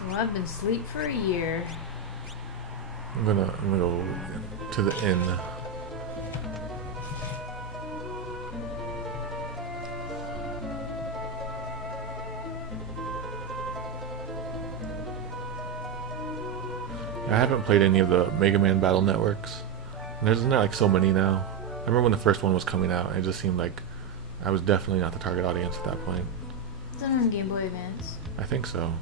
So I've been asleep for a year. I'm gonna go to the inn. I haven't played any of the Mega Man Battle Networks. And there's not like so many now. I remember when the first one was coming out, it just seemed like I was definitely not the target audience at that point. Is that on Game Boy Advance? I think so.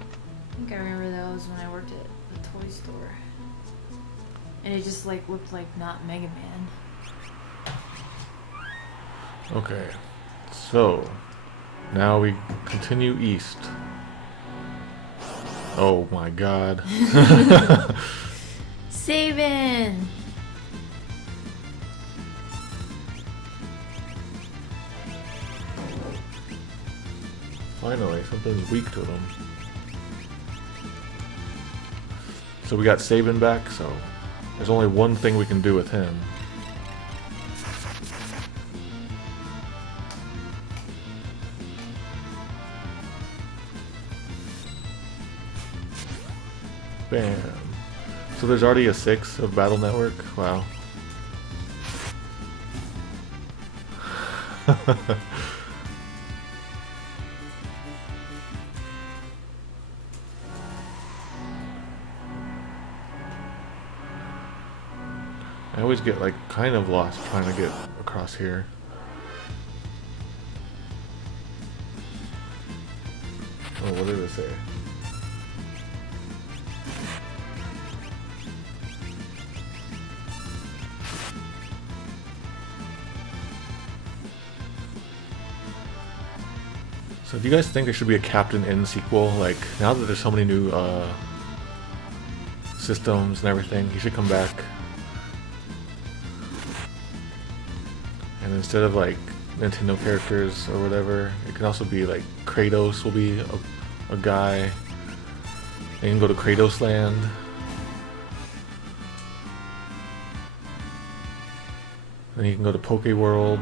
I think I remember those when I worked at the toy store. And it just like looked like not Mega Man. Okay, so now we continue east. Oh my god. Saving! Finally, something's weak to them. So we got Sabin back, so there's only one thing we can do with him. Bam. So there's already a 6 of Battle Network? Wow. I always get like kind of lost trying to get across here. Oh, what did it say? So do you guys think there should be a Captain N sequel? Like, now that there's so many new systems and everything, he should come back. And instead of like Nintendo characters or whatever, it can also be like Kratos will be a guy. And you can go to Kratos Land. Then you can go to Poke World.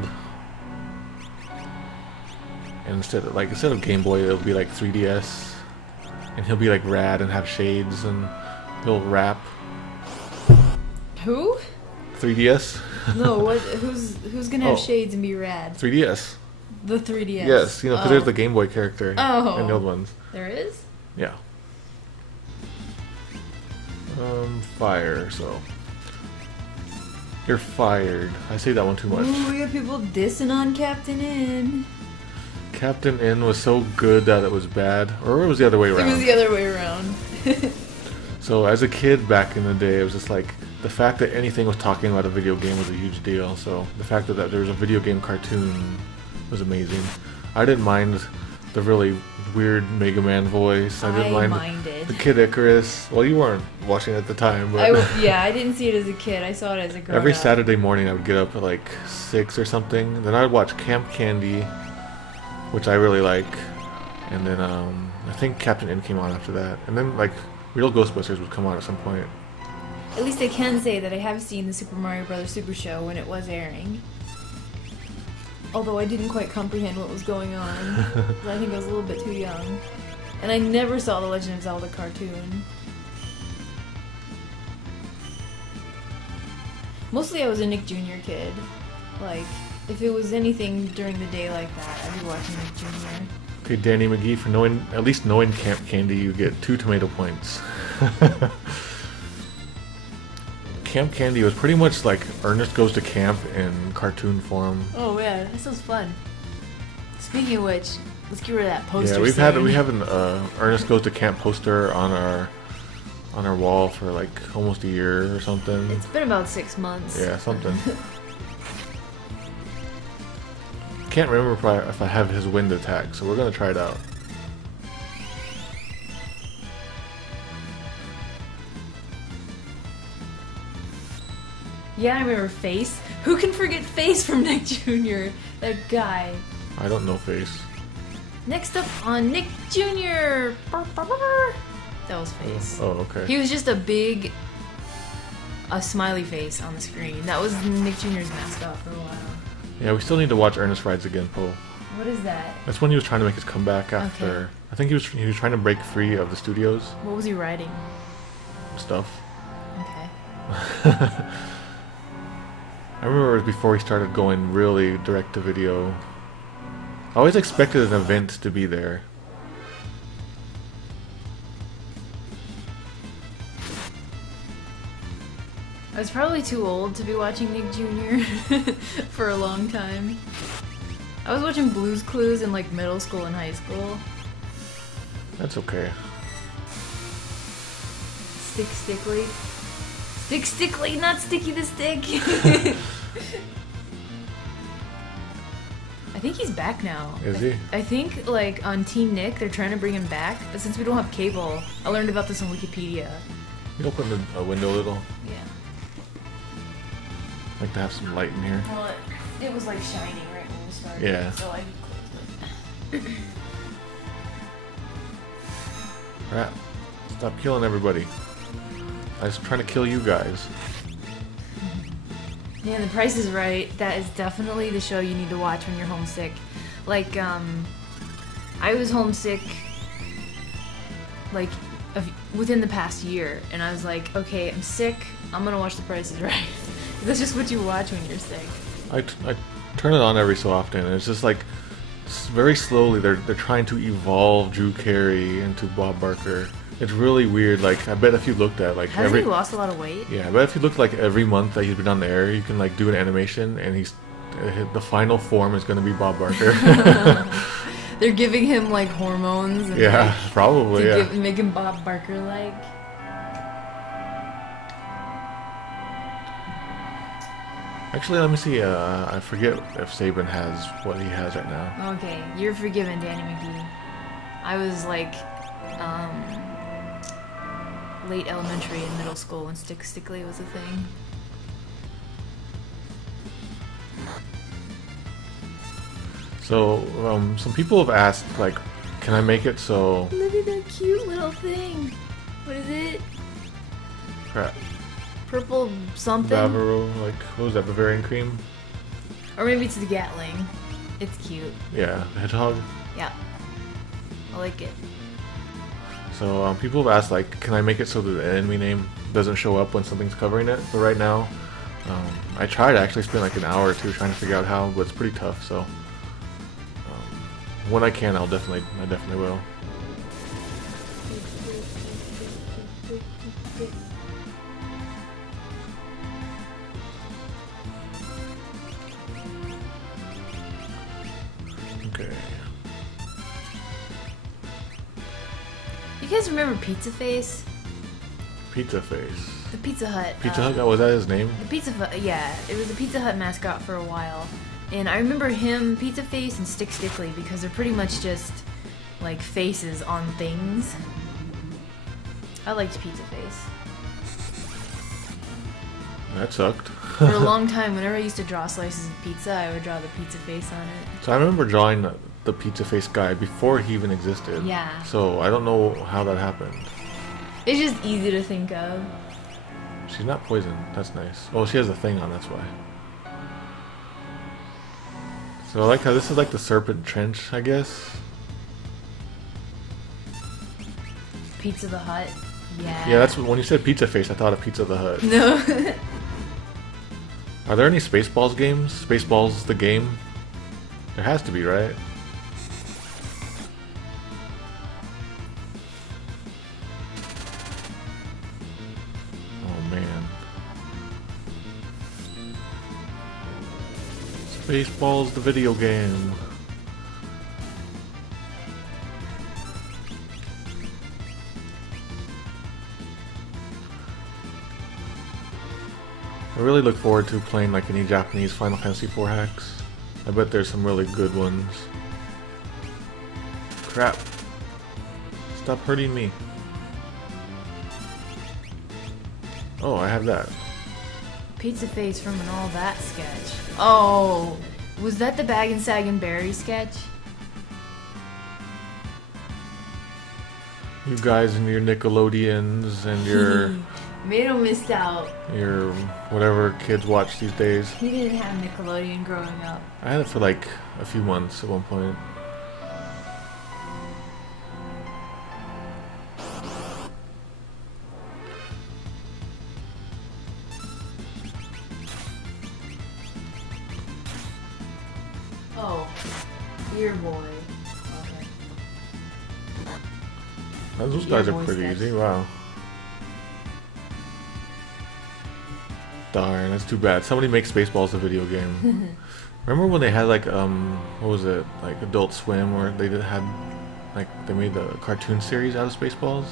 And instead of Game Boy, it'll be like 3DS. And he'll be like rad and have shades and he'll rap. Who? 3DS? No, what? Who's gonna have shades and be rad? 3DS. The 3DS. Yes, you know, because there's the Game Boy character in the old ones. There is? Yeah. Fire, so. You're fired. I say that one too much. Ooh, we got people dissing on Captain N. Captain N was so good that it was bad. Or it was the other way around. It was the other way around. So as a kid back in the day, it was just like, the fact that anything was talking about a video game was a huge deal. So the fact that there was a video game cartoon was amazing. I didn't mind the really weird Mega Man voice. I didn't mind the Kid Icarus. Well, you weren't watching it at the time, but yeah, I didn't see it as a kid. I saw it as a grown every up. Saturday morning I would get up at like 6 or something. Then I'd watch Camp Candy, which I really like, and then I think Captain N came on after that, and then like Real Ghostbusters would come on at some point. At least I can say that I have seen the Super Mario Bros. Super Show when it was airing. Although I didn't quite comprehend what was going on. I think I was a little bit too young. And I never saw the Legend of Zelda cartoon. Mostly I was a Nick Jr. kid. Like, if it was anything during the day like that, I'd be watching Nick Jr. Okay, Danny McGee, for at least knowing Camp Candy, you get 2 tomato points. Camp Candy was pretty much like Ernest Goes to Camp in cartoon form. Oh man, that sounds fun. Speaking of which, let's get rid of that poster. Yeah, we have an Ernest Goes to Camp poster on our wall for like almost a year or something. It's been about 6 months. Yeah, something. Can't remember if I have his wind attack, so we're gonna try it out. Yeah, I remember Face. Who can forget Face from Nick Jr.? That guy. I don't know Face. Next up on Nick Jr. That was Face. Oh, okay. He was just a smiley face on the screen. That was Nick Jr.'s mascot for a while. Yeah, we still need to watch Ernest Rides Again, Poe. What is that? That's when he was trying to make his comeback after I think he was trying to break free of the studios What was he writing? stuff. Okay. I remember it was before he started going really direct to video. I always expected an event to be there. I was probably too old to be watching Nick Jr. for a long time. I was watching Blue's Clues in like middle school and high school. That's okay. Stickly. Stickly, not Sticky the Stick. I think he's back now. Is he? I think like on Team Nick they're trying to bring him back, but since we don't have cable, I learned about this on Wikipedia. You open a window a little. Yeah. I'd like to have some light in here. Well, it was like shining right when we started. Yeah. So I closed it. Crap. Stop killing everybody. I was trying to kill you guys. Man, The Price is Right. That is definitely the show you need to watch when you're homesick. Like, I was homesick, like, within the past year, and I was like, okay, I'm sick, I'm gonna watch The Price is Right. That's just what you watch when you're sick. I turn it on every so often, and it's just like, very slowly, they're trying to evolve Drew Carey into Bob Barker. It's really weird. Like, I bet if you looked at like Hasn't he lost a lot of weight? Yeah, I bet if you looked like every month that he's been on the air, you can like do an animation, and the final form is going to be Bob Barker. They're giving him like hormones. And, yeah, like, probably. to make him Bob Barker like. Actually, let me see. I forget if Saban has what he has right now. Okay, you're forgiven, Danny McGee. I was like, late elementary and middle school when Stickly was a thing. So, some people have asked, like, can I make it so... Look at that cute little thing. What is it? Crap. Purple something? Bavaro, like, what was that, Bavarian cream? Or maybe it's the Gatling. It's cute. Yeah, the hedgehog. Yeah. I like it. So, people have asked, like, can I make it so that the enemy name doesn't show up when something's covering it? But right now, I tried to actually spend like an hour or two trying to figure out how, but it's pretty tough, so... when I can, I definitely will. Okay. You guys remember Pizza Face? Pizza Face. The Pizza Hut. Pizza Hut? Was that his name? The Pizza Hut, yeah. It was the Pizza Hut mascot for a while. And I remember him, Pizza Face, and Stickly because they're pretty much just like faces on things. I liked Pizza Face. That sucked. For a long time, whenever I used to draw slices of pizza, I would draw the Pizza Face on it. So I remember drawing the Pizza Face guy before he even existed. Yeah. So I don't know how that happened. It's just easy to think of. She's not poisoned. That's nice. Oh, she has a thing on, that's why. So I like how this is like the Serpent Trench, I guess. Pizza the Hut. Yeah. Yeah, that's when you said Pizza Face, I thought of Pizza the Hut. No. Are there any Spaceballs games? Spaceballs the game? There has to be, right? Oh man. Spaceballs the video game. I really look forward to playing like any Japanese Final Fantasy IV hacks. I bet there's some really good ones. Crap. Stop hurting me. Oh, I have that. Pizza Face from an All That sketch. Oh, was that the Bag and Sag and Berry sketch? You guys and your Nickelodeons and your Mato missed out. your whatever kids watch these days. He didn't have Nickelodeon growing up. I had it for like a few months at one point. Dear boy. Okay. Those guys are pretty easy. Wow. Darn, that's too bad. Somebody make Spaceballs a video game. Remember when they had like what was it, like Adult Swim, where they had like they made the cartoon series out of Spaceballs,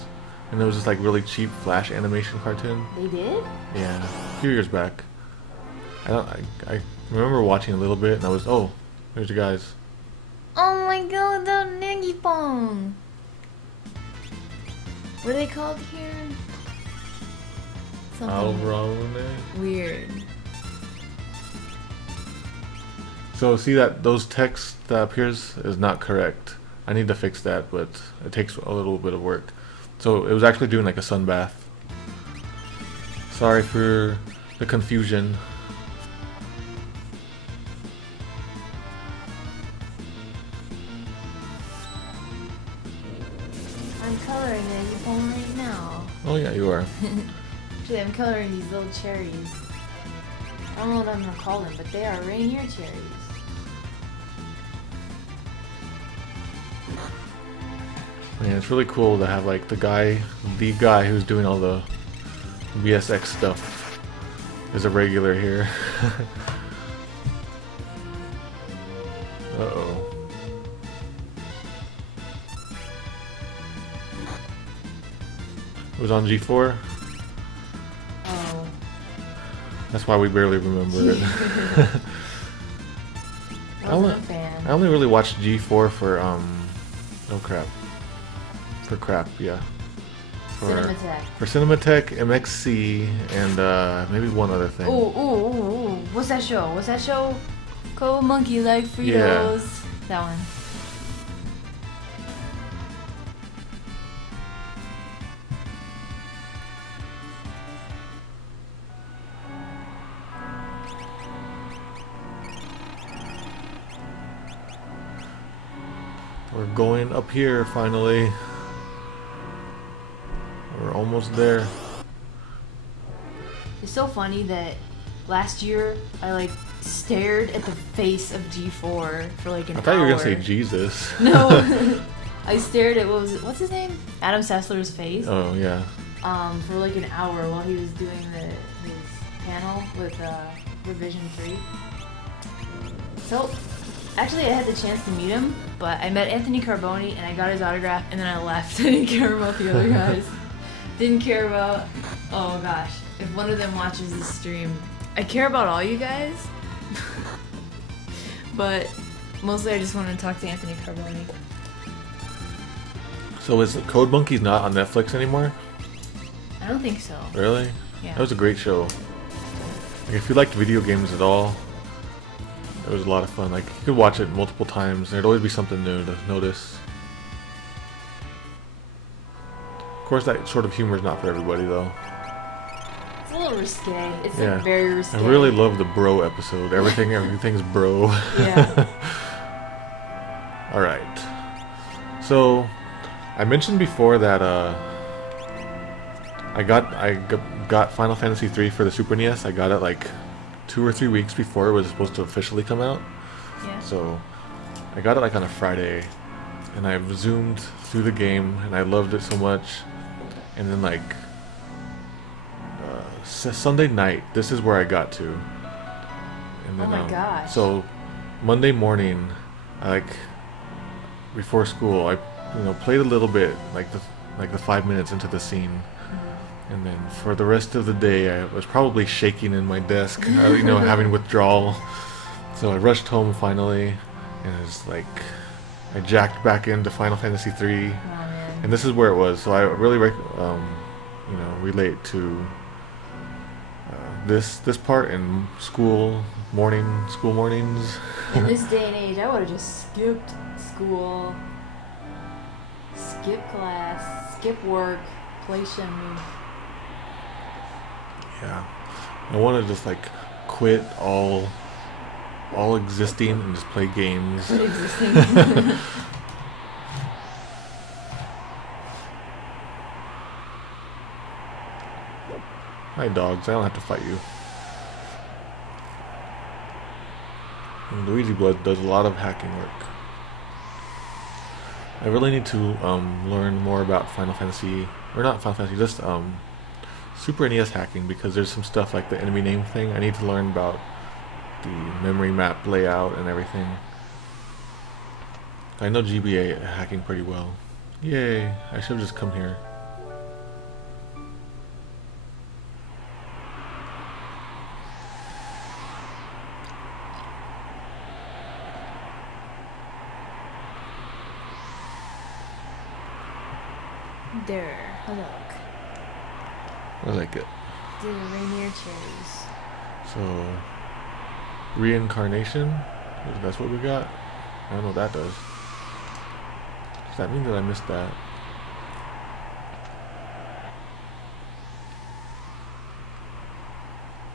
and it was just like really cheap Flash animation cartoon. They did? Yeah, a few years back. I remember watching a little bit, and I was there's you guys. Oh my god, the Niggy Pong! What are they called here? Something weird. So see that those text that appears is not correct. I need to fix that, but it takes a little bit of work. So it was actually doing like a sun bath. Sorry for the confusion. I'm coloring Niggy Pong right now. Oh yeah, you are. Actually, I'm coloring these little cherries. I don't know what I'm gonna call them, but they are reindeer cherries. Man, it's really cool to have like the guy who's doing all the VSX stuff is a regular here. Uh-oh. It was on G4? Oh. That's why we barely remember it. I wasn't a fan. I only really watched G4 for oh crap. For crap, yeah. Cinematech. For Cinematech, MXC, and maybe one other thing. Ooh. What's that show? What's that show? Cold Monkey Like Fritos. Yeah. That one. We're going up here finally. We're almost there. It's so funny that last year I like stared at the face of G4 for like an hour. I thought you were gonna say Jesus. No. I stared at what's his name? Adam Sessler's face. Oh yeah. For like an hour while he was doing his panel with Revision 3. So actually I had the chance to meet him, but I met Anthony Carboni and I got his autograph and then I left. I didn't care about the other guys. Didn't care about, oh gosh, if one of them watches this stream. I care about all you guys, but mostly I just want to talk to Anthony Carboni. So is Code Monkeys not on Netflix anymore? I don't think so. Really? Yeah. That was a great show. Like, if you liked video games at all, it was a lot of fun. Like, you could watch it multiple times, and there'd always be something new to notice. Of course, that sort of humor is not for everybody, though. It's a little risque. It's like very risque. I really love the bro episode. Everything's bro. Yeah. All right. So, I mentioned before that I got Final Fantasy III for the Super NES. I got it like 2 or 3 weeks before it was supposed to officially come out. Yeah. So, I got it like on a Friday, and I zoomed through the game, and I loved it so much. And then like Sunday night, this is where I got to. And then, oh my gosh. So Monday morning, before school, I played a little bit, like the 5 minutes into the scene. Mm-hmm. And then for the rest of the day, I was probably shaking in my desk, having withdrawal. So I rushed home finally, and it was like I jacked back into Final Fantasy III. And this is where it was, so I really, relate to this part in school mornings. In this day and age, I would have just skipped school, skip class, skip work, play Shenmue. Yeah, I want to just like quit all existing and just play games. Quit existing. Hi dogs, I don't have to fight you. And Luigi Blood does a lot of hacking work. I really need to learn more about Final Fantasy, or not Final Fantasy, just Super NES hacking, because there's some stuff like the enemy name thing. I need to learn about the memory map layout and everything. I know GBA hacking pretty well. Yay, I should have just come here. There, look. I like it. The Rainier cherries. So, reincarnation? That's what we got? I don't know what that does. Does that mean that I missed that?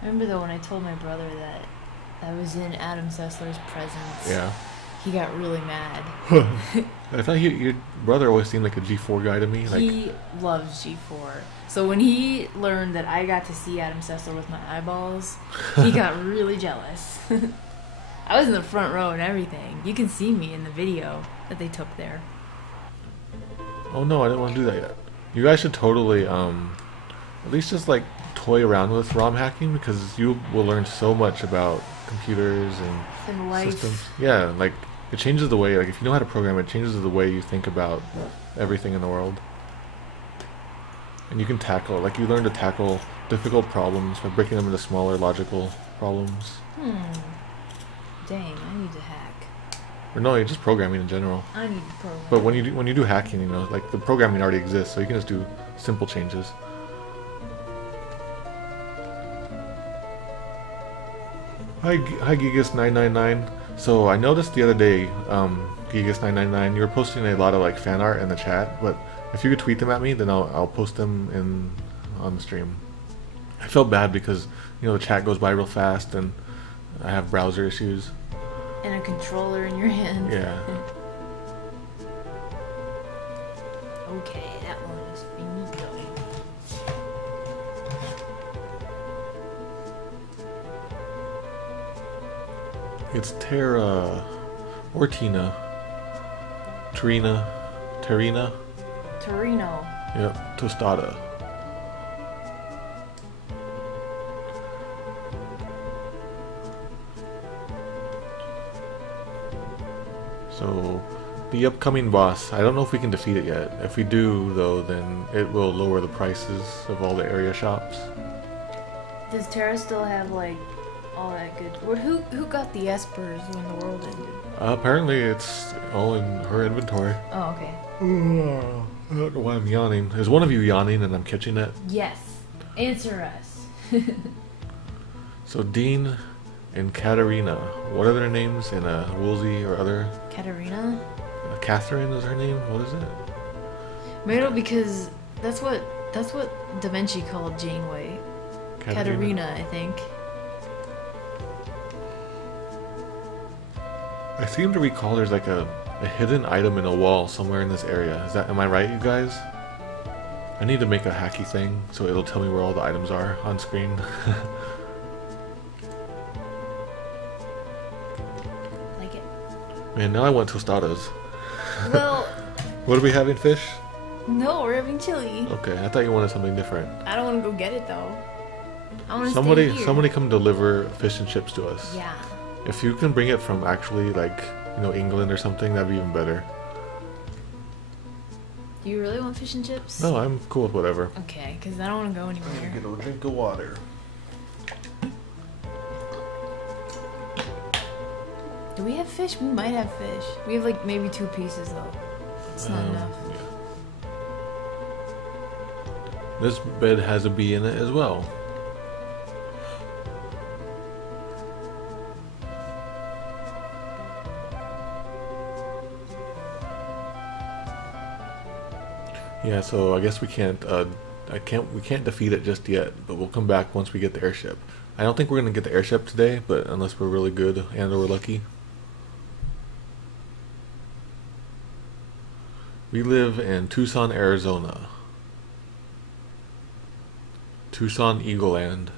Remember though when I told my brother that I was in Adam Sessler's presence? Yeah. He got really mad. I thought your brother always seemed like a G4 guy to me. Like, he loves G4. So when he learned that I got to see Adam Sessler with my eyeballs, he got really jealous. I was in the front row and everything. You can see me in the video that they took there. oh no, I didn't want to do that yet. You guys should totally, at least just like toy around with ROM hacking, because you will learn so much about computers And and life. systems. Yeah, like it changes the way, like if you know how to program, it changes the way you think about everything in the world. And you can tackle, like you learn to tackle difficult problems by breaking them into smaller logical problems. Dang, I need to hack. Or no, just programming in general. I need to program. But when you do hacking, you know, like the programming already exists, so you can just do simple changes. Hi Gigas999. So I noticed the other day, Gigas999, you were posting a lot of like fan art in the chat, but if you could tweet them at me, then I'll post them on the stream. I felt bad because, you know, the chat goes by real fast and I have browser issues. And a controller in your hand. Yeah. Okay, that one is finito. It's Terra or Tina. Terrina. Torino. Yep, tostada. So, the upcoming boss, I don't know if we can defeat it yet. If we do, though, then it will lower the prices of all the area shops. Does Terra still have like all that good? Who got the espers when the world ended? Apparently, it's all in her inventory. Oh, okay. I don't know why I'm yawning. Is one of you yawning and I'm catching it? Yes. Answer us. So, Dean and Katarina, what are their names in Woolsey or other? Katarina? Catherine is her name? What is it? Maybe because that's what Da Vinci called Janeway. Katarina, I think. I seem to recall there's like a hidden item in a wall somewhere in this area. Am I right, you guys? I need to make a hacky thing so it'll tell me where all the items are on screen. Like it. Man, now I want tostadas. Well, What are we having, fish? no, we're having chili. Okay, I thought you wanted something different. I don't want to go get it though. I want to stay here. Somebody come deliver fish and chips to us. Yeah. If you can bring it from actually like, you know, England or something, that'd be even better. Do you really want fish and chips? No, I'm cool with whatever. Okay, because I don't want to go anywhere. Get a drink of water. Do we have fish? We might have fish. We have like maybe 2 pieces though. It's not enough. Yeah. This bed has a bee in it as well. Yeah, so I guess we can't defeat it just yet, but we'll come back once we get the airship. I don't think we're gonna get the airship today, but unless we're really good and or lucky. We live in Tucson, Arizona. Tucson, Eagle Land.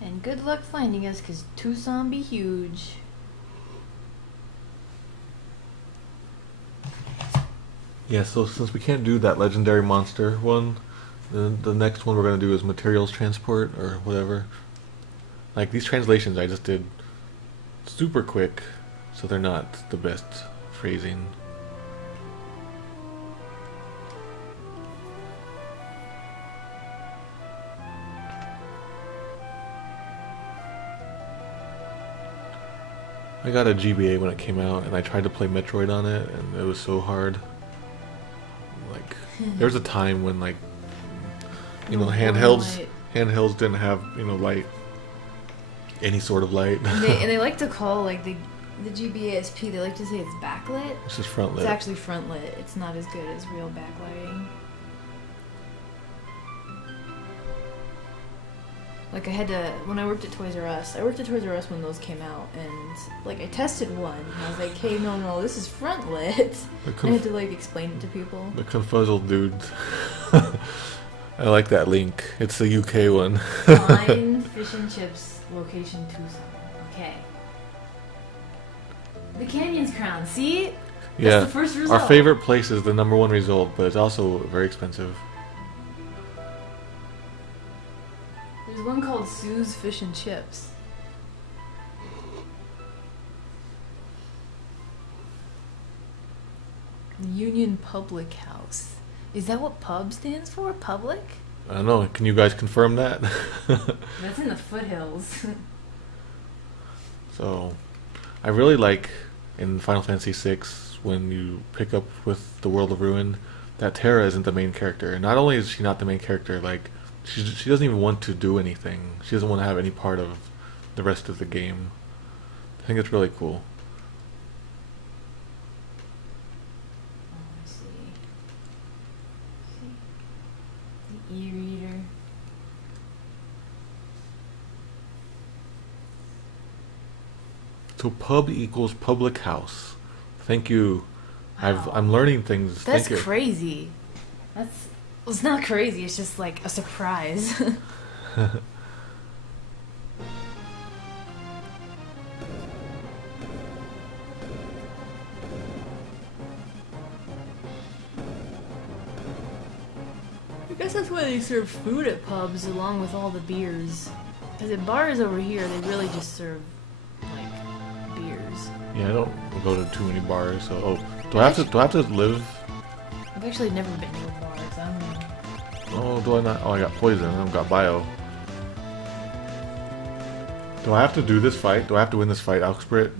And good luck finding us, because Tucson be huge. Yeah, so since we can't do that legendary monster one, the next one we're gonna do is materials transport or whatever. Like these translations I just did super quick, so they're not the best phrasing. I got a GBA when it came out, and I tried to play Metroid on it, and it was so hard. Like, there was a time when, like, you know, handhelds didn't have, you know, light, any sort of light. And they like to call, like, the GBASP, they like to say it's backlit. It's just front lit. It's actually front lit. It's not as good as real backlighting. Like, I had to, when I worked at Toys R Us when those came out, and, like, I tested one, and I was like, hey, no, this is front lit. I had to, like, explain it to people. The confuzzled dudes. I like that link. It's the UK one. Fine Fish and Chips, location Tucson. Okay. The Canyon's Crown, see? That's yeah, the first result. Our favorite place is the #1 result, but it's also very expensive. There's one called Sue's Fish and Chips. Union Public House. Is that what pub stands for? Public? I don't know. Can you guys confirm that? That's in the foothills. So, I really like in Final Fantasy VI when you pick up with the World of Ruin that Terra isn't the main character. And not only is she not the main character, like she doesn't even want to do anything. She doesn't want to have any part of the rest of the game. I think it's really cool. Oh, I see. The e-reader. So pub equals public house. Thank you. Wow. I'm learning things. That's Thank you. crazy. It's not crazy, it's just like a surprise. I guess that's why they serve food at pubs along with all the beers. Because at bars over here, they really just serve, like, beers. Yeah, I don't go to too many bars. So, do I have to live? I've actually never been to a bar, so I don't know. Oh, do I not? Oh, I got poison. I've got bio. Do I have to do this fight? Do I have to win this fight, Auxbrit?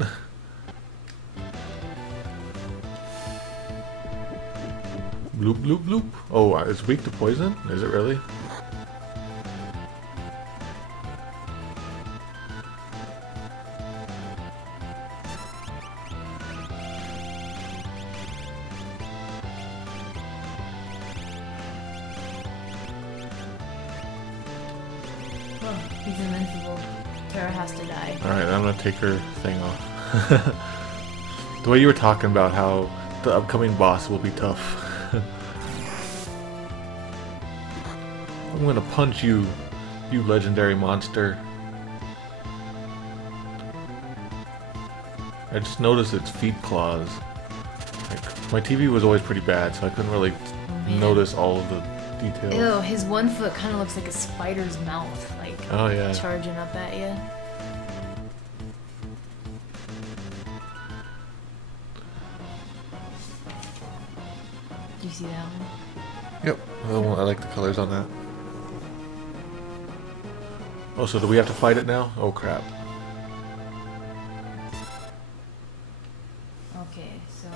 Bloop, bloop, bloop. Oh, it's weak to poison? Is it really? Oh, he's invincible. Terra has to die. Alright, I'm gonna take her thing off. The way you were talking about how the upcoming boss will be tough. I'm gonna punch you, you legendary monster. I just noticed its feet claws. Like, my TV was always pretty bad, so I couldn't really notice all of the details. Ew, his one foot kind of looks like a spider's mouth, like, oh, yeah. charging up at you. Do you see that one? Yep, I like the colors on that. Oh, so do we have to fight it now? Oh crap. Okay, so...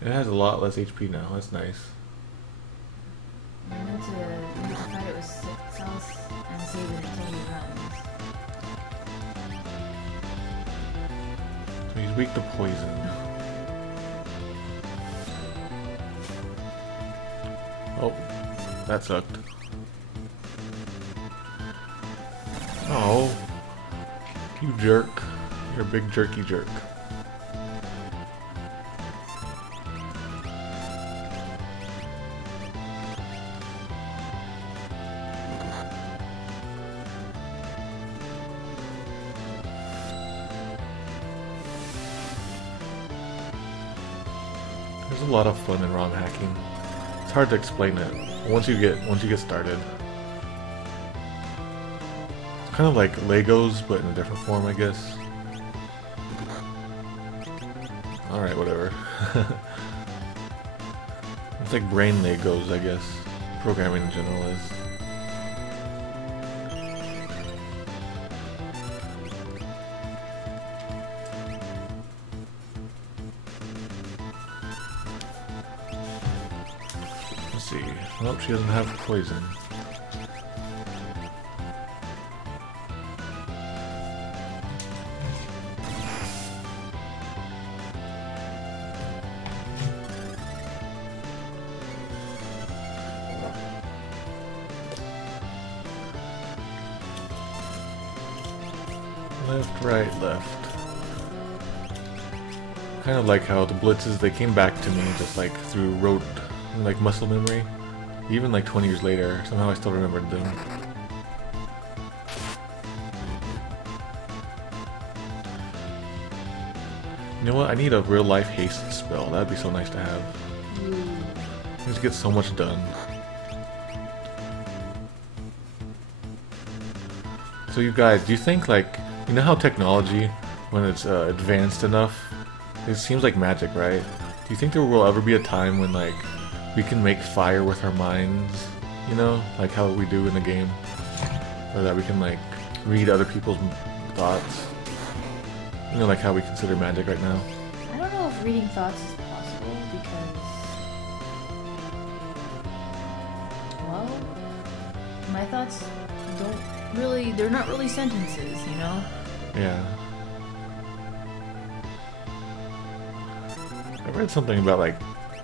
It has a lot less HP now, that's nice. We're meant to fight it with Cells and save it until he runs. So he's weak to poison. Oh, that sucked. Oh, you jerk. You're a big jerky jerk. There's a lot of fun in ROM hacking. It's hard to explain it once you get started. It's kind of like Legos, but in a different form, I guess. Alright, whatever. It's like brain Legos, I guess. Programming in general is. Let's see. Nope, she doesn't have poison. Left, right, left. Kind of like how the blitzes, they came back to me just like through rote, like muscle memory. Even like 20 years later, somehow I still remembered them. You know what? I need a real life haste spell. That'd be so nice to have. Just get so much done. So you guys, do you think like, you know how technology, when it's advanced enough, it seems like magic, right? Do you think there will ever be a time when like we can make fire with our minds, you know, like how we do in the game, or that we can like read other people's thoughts, you know, like how we consider magic right now? I don't know if reading thoughts is possible because, well, my thoughts don't really, they're not really sentences, you know? Yeah. I read something about like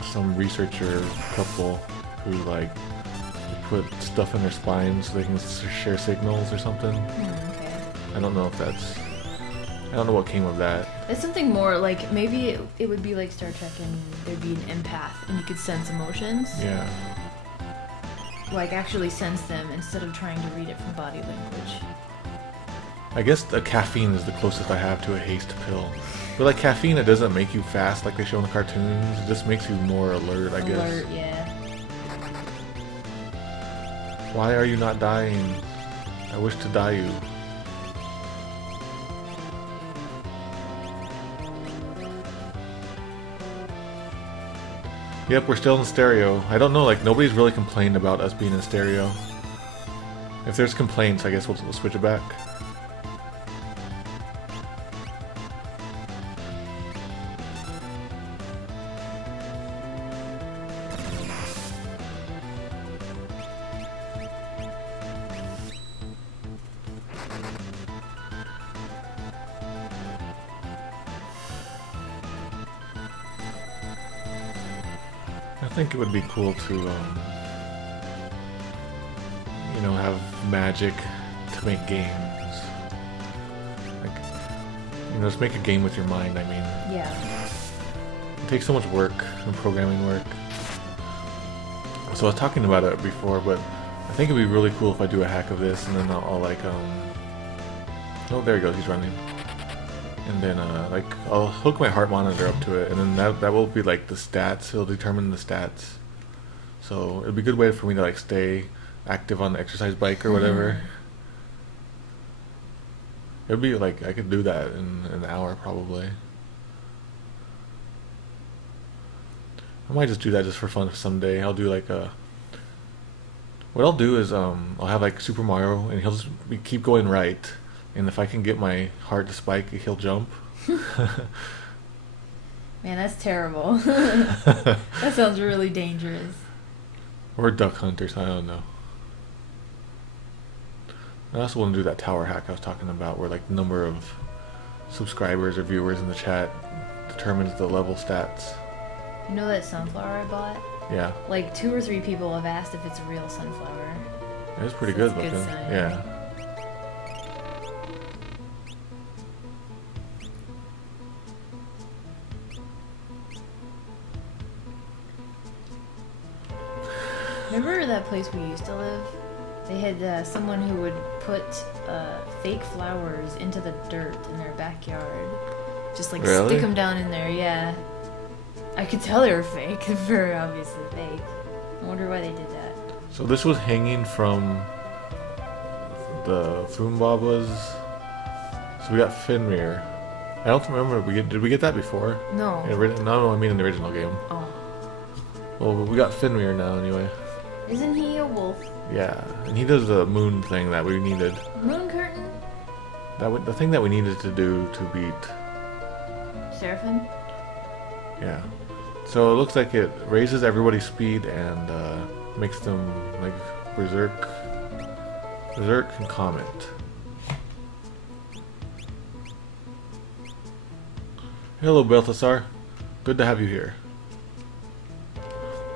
some researcher couple who like put stuff in their spine so they can share signals or something. Okay. I don't know if that's, I don't know what came of that. It's something more like, maybe it would be like Star Trek and there'd be an empath and you could sense emotions. Yeah. Like actually sense them instead of trying to read it from body language. I guess the caffeine is the closest I have to a haste pill. But like caffeine, it doesn't make you fast like they show in the cartoons. It just makes you more alert, I guess. Alert, yeah. Why are you not dying? I wish to die you. Yep, we're still in stereo. I don't know, like nobody's really complained about us being in stereo. If there's complaints, I guess we'll switch it back. I think it would be cool to, you know, have magic to make games. Like, you know, just make a game with your mind, I mean. Yeah. It takes so much work and programming work. So I was talking about it before, but I think it'd be really cool if I do a hack of this and then I'll like, oh, there he goes, he's running. And then, like, I'll hook my heart monitor up to it, and then that will be, like, the stats. It'll determine the stats. So, it'll be a good way for me to, like, stay active on the exercise bike or whatever. It'd be, like, I could do that in an hour, probably. I might just do that just for fun someday. I'll do, like, what I'll do is, I'll have, like, Super Mario, and he'll just keep going right. And if I can get my heart to spike, he'll jump. Man, that's terrible. That sounds really dangerous. Or Duck Hunters, I don't know. I also want to do that tower hack I was talking about, where like the number of subscribers or viewers in the chat determines the level stats. You know that sunflower I bought? Yeah. Like 2 or 3 people have asked if it's a real sunflower. It's pretty So good that's a looking. good sign. Yeah. Remember that place we used to live? They had someone who would put fake flowers into the dirt in their backyard. Just like Really? stick them down in there, yeah. I could tell they were fake. They're very obviously fake. I wonder why they did that. So this was hanging from the Humbabas. So we got Fenrir. I don't remember. Did we get that before? No. No, I mean in the original game. Oh. Well, we got Fenrir now anyway. Isn't he a wolf? Yeah, and he does the moon thing that we needed. Moon curtain? The thing that we needed to do to beat. Seraphim? Yeah. So it looks like it raises everybody's speed and makes them like berserk and comet. Hello, Balthasar. Good to have you here.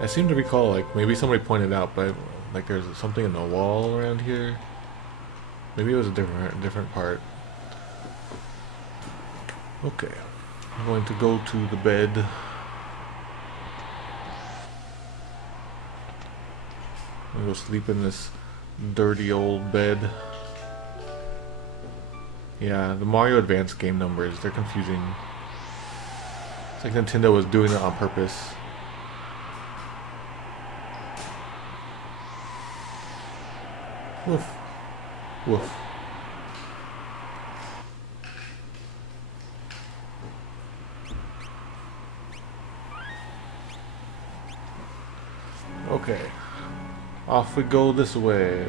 I seem to recall, like, maybe somebody pointed out, but like there's something in the wall around here. Maybe it was a different part. Okay. I'm going to go to the bed. I'm gonna go sleep in this dirty old bed. Yeah, the Mario Advance game numbers, they're confusing. It's like Nintendo was doing it on purpose. Woof. Woof. Okay. Off we go this way.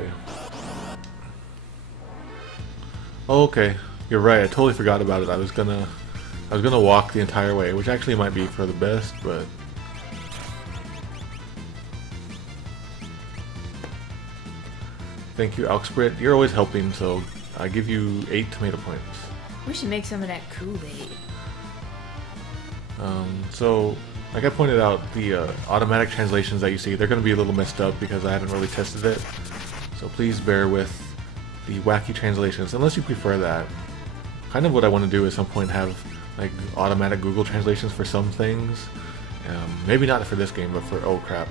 Oh, okay. You're right, I totally forgot about it. I was gonna walk the entire way, which actually might be for the best, but thank you, Alxbrit. You're always helping, so I give you 8 tomato points. We should make some of that Kool-Aid. So, like I pointed out, the automatic translations that you see, they're going to be a little messed up because I haven't really tested it. So please bear with the wacky translations, unless you prefer that. Kind of what I want to do at some point have like automatic Google translations for some things. Maybe not for this game, but for... oh crap.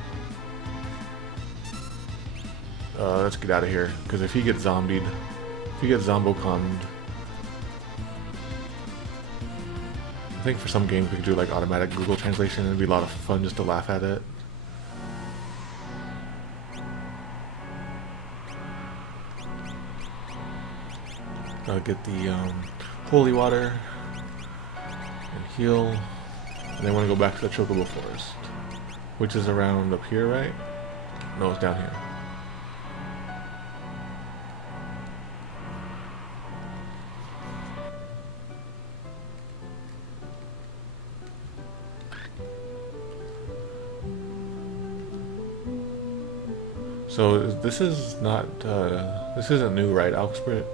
Let's get out of here, because if he gets zombied, if he gets zombo-conned, I think for some games we could do like automatic Google translation and it'd be a lot of fun just to laugh at it. Gotta get the holy water and heal, and then I want to go back to the Chocobo Forest, which is around up here, right? No, it's down here. So this is not, this isn't new, right, Alxbrit?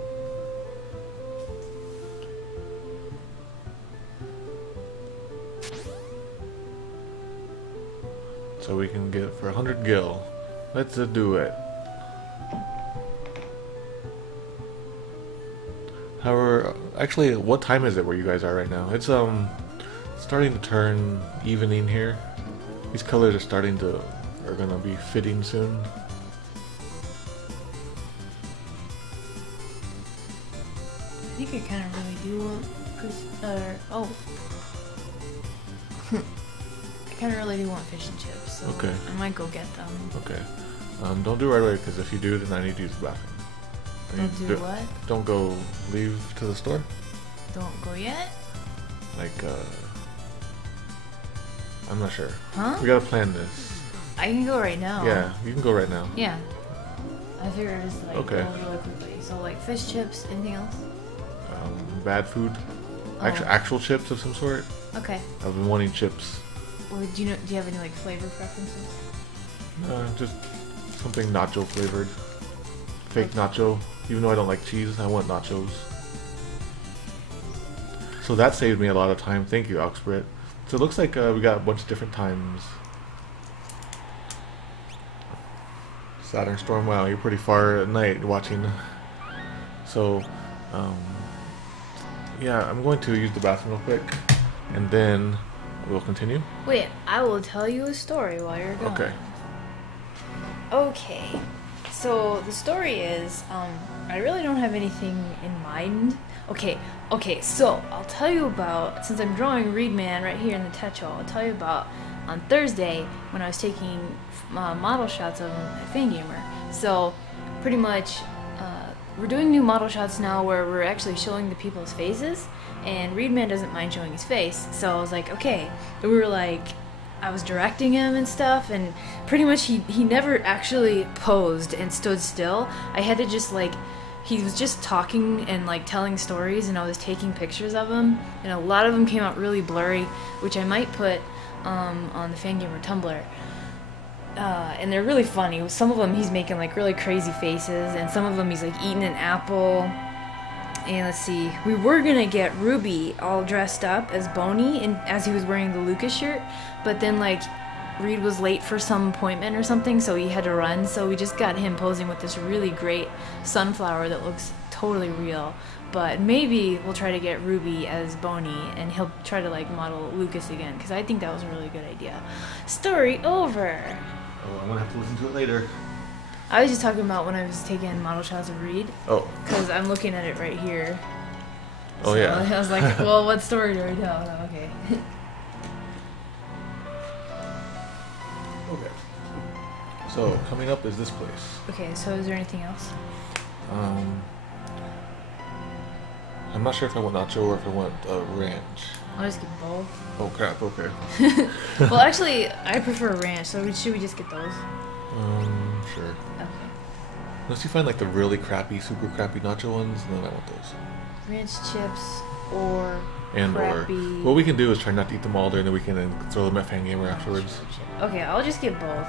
So we can get for 100 gil. Let's do it. However, actually, what time is it where you guys are right now? It's starting to turn evening here. These colors are gonna be fitting soon. I think I kind of really do want I kind of really do want fish and chips, so okay. I might go get them. Okay. Don't do it right away, because if you do, then I need to use the bathroom. Don't do what? Don't go leave to the store. Don't go yet? Like, I'm not sure. Huh? We gotta plan this. I can go right now. Yeah, you can go right now. Yeah. I figured it was like okay. go really quickly. So like fish chips, anything else? Bad food. Oh. Actual chips of some sort. Okay. I've been wanting chips. Or do you have any like flavor preferences? Just something nacho flavored. Fake nacho. Even though I don't like cheese, I want nachos. So that saved me a lot of time. Thank you, Alxbrit. So it looks like we got a bunch of different times. Saturn Storm, wow, you're pretty far at night watching. So, yeah, I'm going to use the bathroom real quick, and then we'll continue. Wait, I will tell you a story while you're going. Okay. Okay. So the story is, I really don't have anything in mind. Okay, so I'll tell you about, since I'm drawing Reed Man right here in the Techo, I'll tell you about on Thursday when I was taking model shots of him at Fangamer. So, pretty much, we're doing new model shots now where we're actually showing the people's faces, and Reed Man doesn't mind showing his face, so I was like, okay. And we were like, I was directing him and stuff, and pretty much he never actually posed and stood still. I had to just like, he was just talking and like telling stories, and I was taking pictures of him, and a lot of them came out really blurry, which I might put on the Fangamer Tumblr. And they're really funny. Some of them he's making like really crazy faces, and some of them he's like eating an apple. And let's see, we were gonna get Ruby all dressed up as Boney, and as he was wearing the Lucas shirt, but then like Reed was late for some appointment or something, so he had to run, so we just got him posing with this really great sunflower that looks totally real. But maybe we'll try to get Ruby as Boney, and he'll try to like model Lucas again, because I think that was a really good idea. Story over. Oh, I'm gonna have to listen to it later. I was just talking about when I was taking model shots of Reed. Oh. Because I'm looking at it right here. Oh, so yeah. I was like, well, what story do I tell? Oh, okay. Okay. So, coming up is this place. Okay, so is there anything else? I'm not sure if I want nacho or if I want ranch. I'll just get both. Oh crap, okay. Well, actually, I prefer ranch, so should we just get those? Sure. Okay. Unless you find like the really crappy, super crappy nacho ones, then I want those. Ranch chips or and crappy... or what we can do is try not to eat them all during the weekend and throw them at Fangamer afterwards. Okay, I'll just get both.